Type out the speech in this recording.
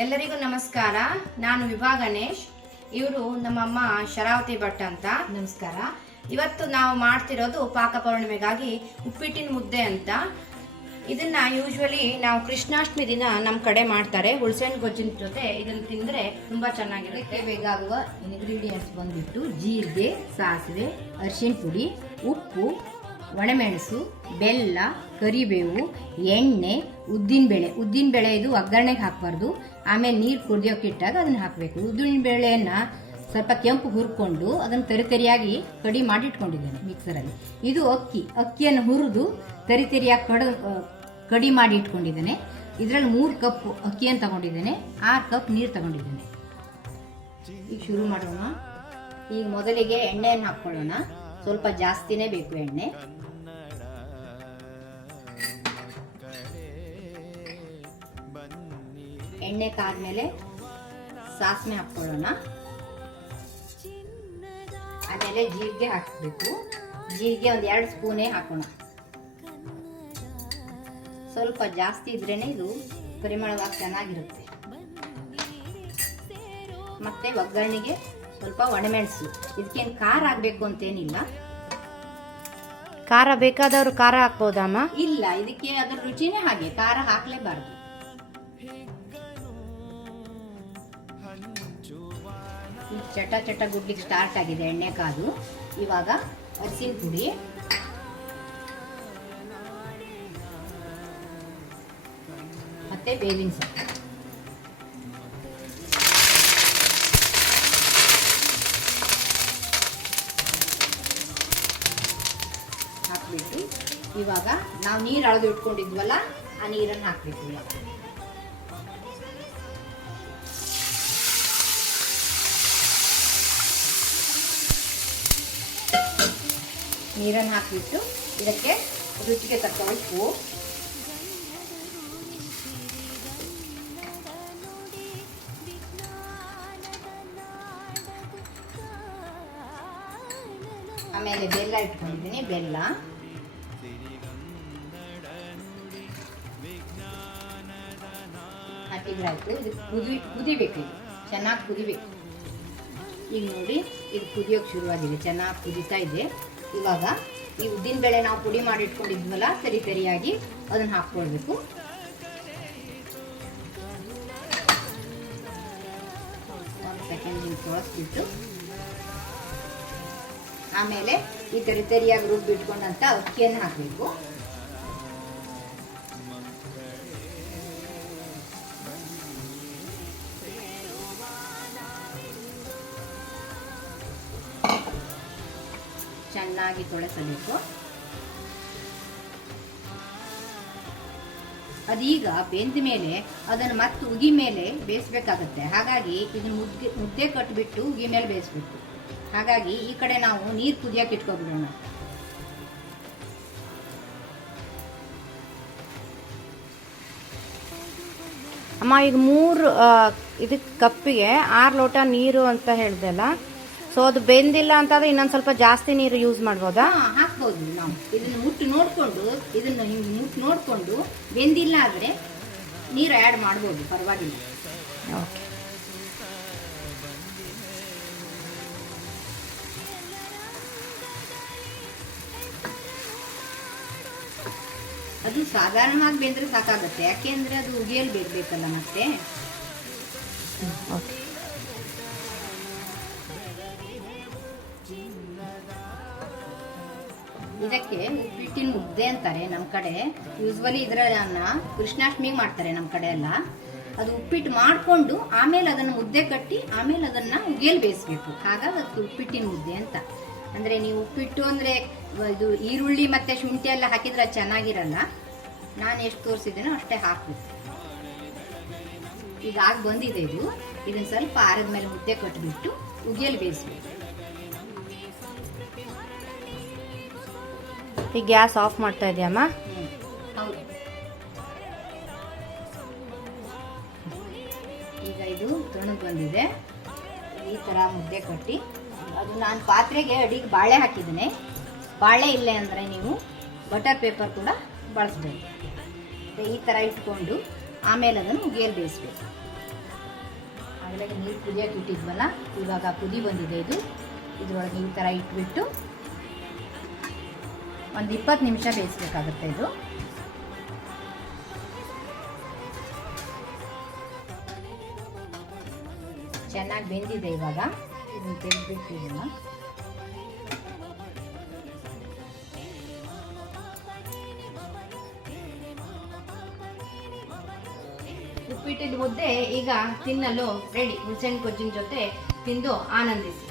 ಎಲ್ಲರಿಗೂ ನಮಸ್ಕಾರ. ನಾನು ವಿಭಾ ಗಣೇಶ್. ಇವರು ನಮ್ಮಮ್ಮ ಶರಾವತಿ ಭಟ್ ಅಂತ. ನಮಸ್ಕಾರ. ಇವತ್ತು ನಾವು ಮಾಡ್ತಿರೋದು ಪಾಕ ಪೌರ್ಣಿಮೆಗಾಗಿ ಉಪ್ಪಿಟ್ಟಿನ ಮುದ್ದೆ ಅಂತ. ಇದನ್ನ ಯೂಶ್ವಲಿ ನಾವು ಕೃಷ್ಣಾಷ್ಟಮಿ ದಿನ ನಮ್ಮ ಕಡೆ ಮಾಡ್ತಾರೆ. ಹುಳ್ಸೆನ್ ಗೊಜ್ಜಿನ ಜೊತೆ ಇದನ್ನ ತಿಂದ್ರೆ ತುಂಬಾ ಚೆನ್ನಾಗಿರುತ್ತೆ. ಬೇಕಾಗುವ ಇಂಗ್ರೀಡಿಯೆಂಟ್ಸ್ ಬಂದ್ಬಿಟ್ಟು ಜೀರಿಗೆ ಸಾಸಿವೆ ಅರಿಶಿನ ಪುಡಿ ಉಪ್ಪು ಒಣಮೆಣಸು, ಬೆಲ್ಲ, ಕರಿಬೇವು, ಎಣ್ಣೆ ಉದ್ದಿನಬೇಳೆ ಉದ್ದಿನಬೇಳೆ ಇದು ಒಗ್ಗರಣೆಗೆ ಹಾಕಬಾರ್ದು. ಆಮೇಲೆ ನೀರು ಕುದಿಯೋಕೆ ಇಟ್ಟಾಗ ಅದನ್ನು ಹಾಕಬೇಕು. ಉದ್ದಿನಬೇಳೆಯನ್ನು ಸ್ವಲ್ಪ ಕೆಂಪು ಹುರ್ಕೊಂಡು ಅದನ್ನು ತರಿತರಿಯಾಗಿ ಕಡಿ ಮಾಡಿಟ್ಕೊಂಡಿದ್ದೇನೆ ಮಿಕ್ಸರಲ್ಲಿ ಇದು ಅಕ್ಕಿ. ಅಕ್ಕಿಯನ್ನು ಹುರಿದು ತರಿತರಿಯಾಗಿ ಕಡ, ಕಡಿ ಮಾಡಿ ಇಟ್ಕೊಂಡಿದ್ದೇನೆ. ಇದರಲ್ಲಿ ಮೂರು ಕಪ್ ಅಕ್ಕಿಯನ್ನು ತಗೊಂಡಿದ್ದೇನೆ. ಆರು ಕಪ್ ನೀರು ತಗೊಂಡಿದ್ದೇನೆ. ಈಗ ಶುರು ಮಾಡೋಣ. ಈಗ ಮೊದಲಿಗೆ ಎಣ್ಣೆಯನ್ನು ಹಾಕ್ಕೊಳ್ಳೋಣ. ಸ್ವಲ್ಪ ಜಾಸ್ತಿನೇ ಬೇಕು ಎಣ್ಣೆ. ಎಣ್ಣೆ ಕಾದ್ಮೇಲೆ ಸಾಸಿವೆ ಹಾಕ್ಕೊಳ್ಳೋಣ. ಆಮೇಲೆ ಜೀರಿಗೆ ಹಾಕಬೇಕು. ಜೀರಿಗೆ ಒಂದು ಎರಡು ಸ್ಪೂನೇ ಹಾಕೋಣ. ಸ್ವಲ್ಪ ಜಾಸ್ತಿ ಇದ್ರೇ ಇದು ಪರಿಮಳವಾಗಿ ಚೆನ್ನಾಗಿರುತ್ತೆ. ಮತ್ತೆ ಒಗ್ಗರಣೆಗೆ ಸ್ವಲ್ಪ ಒಣಮೆಣಸು. ಇದಕ್ಕೇನು ಖಾರ ಆಗಬೇಕು ಅಂತೇನಿಲ್ಲ. ಖಾರ ಬೇಕಾದವರು ಖಾರ ಹಾಕ್ಬೋದಮ್ಮ? ಇಲ್ಲ ಇದಕ್ಕೆ ಅದರ ರುಚಿನೇ ಹಾಗೆ ಖಾರ ಹಾಕಲೇಬಾರ್ದು. ಚಟ ಚಟ ಗುಡ್ಲಿಕ್ಕೆ ಸ್ಟಾರ್ಟ್ ಆಗಿದೆ ಎಣ್ಣೆ ಕಾದು ಇವಾಗ ಅರಿಶಿನ ಪುಡಿ. ಮತ್ತೆ ಬೇವಿನ ಸೊಪ್ಪು. ಇವಾಗ ನಾವು ನೀರು ಅಳೆದು ಇಟ್ಕೊಂಡಿದ್ವಲ್ಲ, ಆ ನೀರನ್ನು ಹಾಕ್ಬೇಕು ನೀರನ್ನು ಹಾಕಿಬಿಟ್ಟು ಇದಕ್ಕೆ ರುಚಿಗೆ ತಕ್ಕ ಆಮೇಲೆ ಬೆಲ್ಲ ಇಟ್ಕೊಂಡಿದ್ದೀನಿ, ಬೆಲ್ಲ. ಹಾಕಿದ್ರಾಯ್ತು ಇದು ಕುದಿ, ಕುದಿಬೇಕು ಇದು. ಚೆನ್ನಾಗಿ ಕುದಿಬೇಕು. ಈಗ ನೋಡಿ, ಇದು ಕುದಿಯೋಕೆ ಶುರುವಾಗಿದೆ. ಚೆನ್ನಾಗಿ ಕುದಿತಾ ಇದೆ. ಇವಾಗ ಈ ಉದ್ದಿನ ಬೇಳೆ ನಾವು ಪುಡಿ ಮಾಡಿ ಇಟ್ಕೊಂಡಿದ್ವಲ್ಲ ಸರಿ ಸರಿಯಾಗಿ ಅದನ್ನು ಹಾಕ್ಕೊಳ್ಬೇಕು. ಆಮೇಲೆ ಈ ತರಿ ತರಿಯಾಗಿ ರುಬ್ಬಿಟ್ಕೊಂಡಂತ ಅಕ್ಕಿಯನ್ನು ಹಾಕಬೇಕು. ಚೆನ್ನಾಗಿ ತೊಳೆಸಬೇಕು. ಅದೀಗ ಬೆಂದ ಮೇಲೆ ಅದನ್ನು ಮತ್ತೆ ಉಗಿ ಮೇಲೆ ಬೇಯಿಸ್ಬೇಕಾಗತ್ತೆ. ಹಾಗಾಗಿ ಇದನ್ನ ಮುದ್ದೆ ಮುದ್ದೆ ಕಟ್ಟಿಬಿಟ್ಟು ಉಗಿ ಮೇಲೆ ಬೇಯಿಸ್ಬೇಕು. ಹಾಗಾಗಿ ಈ ಕಡೆ ನಾವು ನೀರು ಕುದಿಯಕ್ಕೆ ಇಟ್ಕೊಬಿಡೋಣ. ಅಮ್ಮ, ಈಗ ಮೂರು ಇದಕ್ಕೆ ಕಪ್ಪಿಗೆ ಆರು ಲೋಟ ನೀರು ಅಂತ ಹೇಳ್ದಲ್ಲ ಸೊ ಅದು ಬೆಂದಿಲ್ಲ ಅಂತಂದ್ರೆ ಇನ್ನೊಂದು ಸ್ವಲ್ಪ ಜಾಸ್ತಿ ನೀರು ಯೂಸ್ ಮಾಡ್ಬೋದಾ? ಹಾಕ್ಬೋದು ನಾವು. ಇದನ್ನು ಮುಟ್ಟು ನೋಡಿಕೊಂಡು ಇದನ್ನು ಹಿಂಗೆ ಮುಟ್ಟು ನೋಡಿಕೊಂಡು ಬೆಂದಿಲ್ಲ ಆದರೆ ನೀರು ಆ್ಯಡ್ ಮಾಡ್ಬೋದು ಪರವಾಗಿಲ್ಲ. ಓಕೆ ಅದು ಸಾಧಾರಣವಾಗಿ ಬೆಂದ್ರೆ ಸಾಕಾಗತ್ತೆ. ಯಾಕೆಂದ್ರೆ ಅದು ಉಗಿಯಲ್ಲಿ ಬೇಕಲ್ಲ ಮತ್ತೆ. ಓಕೆ ಇದಕ್ಕೆ ಉಪ್ಪಿಟ್ಟಿನ ಮುದ್ದೆ ಅಂತಾರೆ ನಮ್ಮ ಕಡೆ. ಯೂಸ್ವಲಿ ಇದರನ್ನ ಕೃಷ್ಣಾಷ್ಟಮಿಗೆ ಮಾಡ್ತಾರೆ ನಮ್ಮ ಕಡೆ ಎಲ್ಲ. ಅದು ಉಪ್ಪಿಟ್ಟು ಮಾಡಿಕೊಂಡು ಆಮೇಲೆ ಅದನ್ನು ಮುದ್ದೆ ಕಟ್ಟಿ ಆಮೇಲೆ ಅದನ್ನು ಉಗಿಯಲ್ಲಿ ಬೇಯಿಸ್ಬೇಕು. ಹಾಗಾಗಿ ಅದಕ್ಕೆ ಉಪ್ಪಿಟ್ಟಿನ ಮುದ್ದೆ ಅಂತ. ಅಂದರೆ ನೀವು ಉಪ್ಪಿಟ್ಟು ಅಂದರೆ ಇದು ಈರುಳ್ಳಿ ಮತ್ತು ಶುಂಠಿ ಎಲ್ಲ ಹಾಕಿದ್ರೆ ಚೆನ್ನಾಗಿರಲ್ಲ. ನಾನು ಎಷ್ಟು ತೋರಿಸಿದ್ದೇನೋ ಅಷ್ಟೇ ಹಾಕಬೇಕು. ಈಗ ಆಗಿ ಬಂದಿದೆ ಇದು. ಇದನ್ನು ಸ್ವಲ್ಪ ಆರದ ಮೇಲೆ ಮುದ್ದೆ ಕಟ್ಟಿಬಿಟ್ಟು ಉಗಿಯಲ್ಲಿ ಬೇಯಿಸ್ಬೇಕು. ಈಗ ಗ್ಯಾಸ್ ಆಫ್ ಮಾಡ್ತಾ ಇದೆಯಮ್ಮ ಈಗ ಇದು ತಣ್ಣಗೆ ಬಂದಿದೆ. ಈ ಥರ ಮುದ್ದೆ ಕಟ್ಟಿ. ಅದು ನಾನು ಪಾತ್ರೆಗೆ ಅಡಿಗೆ ಬಾಳೆ ಹಾಕಿದ್ದೀನಿ. ಬಾಳೆ ಇಲ್ಲ ಅಂದರೆ ನೀವು ಬಟರ್ ಪೇಪರ್ ಕೂಡ ಬಳಸ್ಬೇಕು ಈ ಥರ ಇಟ್ಕೊಂಡು ಆಮೇಲೆ ಅದನ್ನು ಉಗಿಯಲ್ಲಿ ಬೇಯಿಸ್ಬೇಕು. ಆಗಲೇ ನೀರು ಕುದಿಯೋಕೆ ಇಟ್ಟಿದ್ವಲ್ಲ, ಇವಾಗ ಕುದಿ ಬಂದಿದೆ ಇದು. ಇದರೊಳಗೆ ಈ ಥರ ಇಟ್ಬಿಟ್ಟು ಒಂದು ಇಪ್ಪತ್ತು ನಿಮಿಷ ಬೇಯಿಸ್ಬೇಕಾಗುತ್ತೆ ಇದು. ಚೆನ್ನಾಗಿ ಬೆಂದಿದೆ ಇವಾಗ. ಇದನ್ನು ತೆಗೆದ್ಬಿಟ್ಟು ಇದನ್ನು. ಉಪ್ಪಿಟ್ಟಿನ ಮುದ್ದೆ ಈಗ ತಿನ್ನಲು ರೆಡಿ ಹುಣಸೆಹಣ್ಣು ಕೊಜ್ಜಿನ ಜೊತೆ ತಿಂದು ಆನಂದಿಸಿ.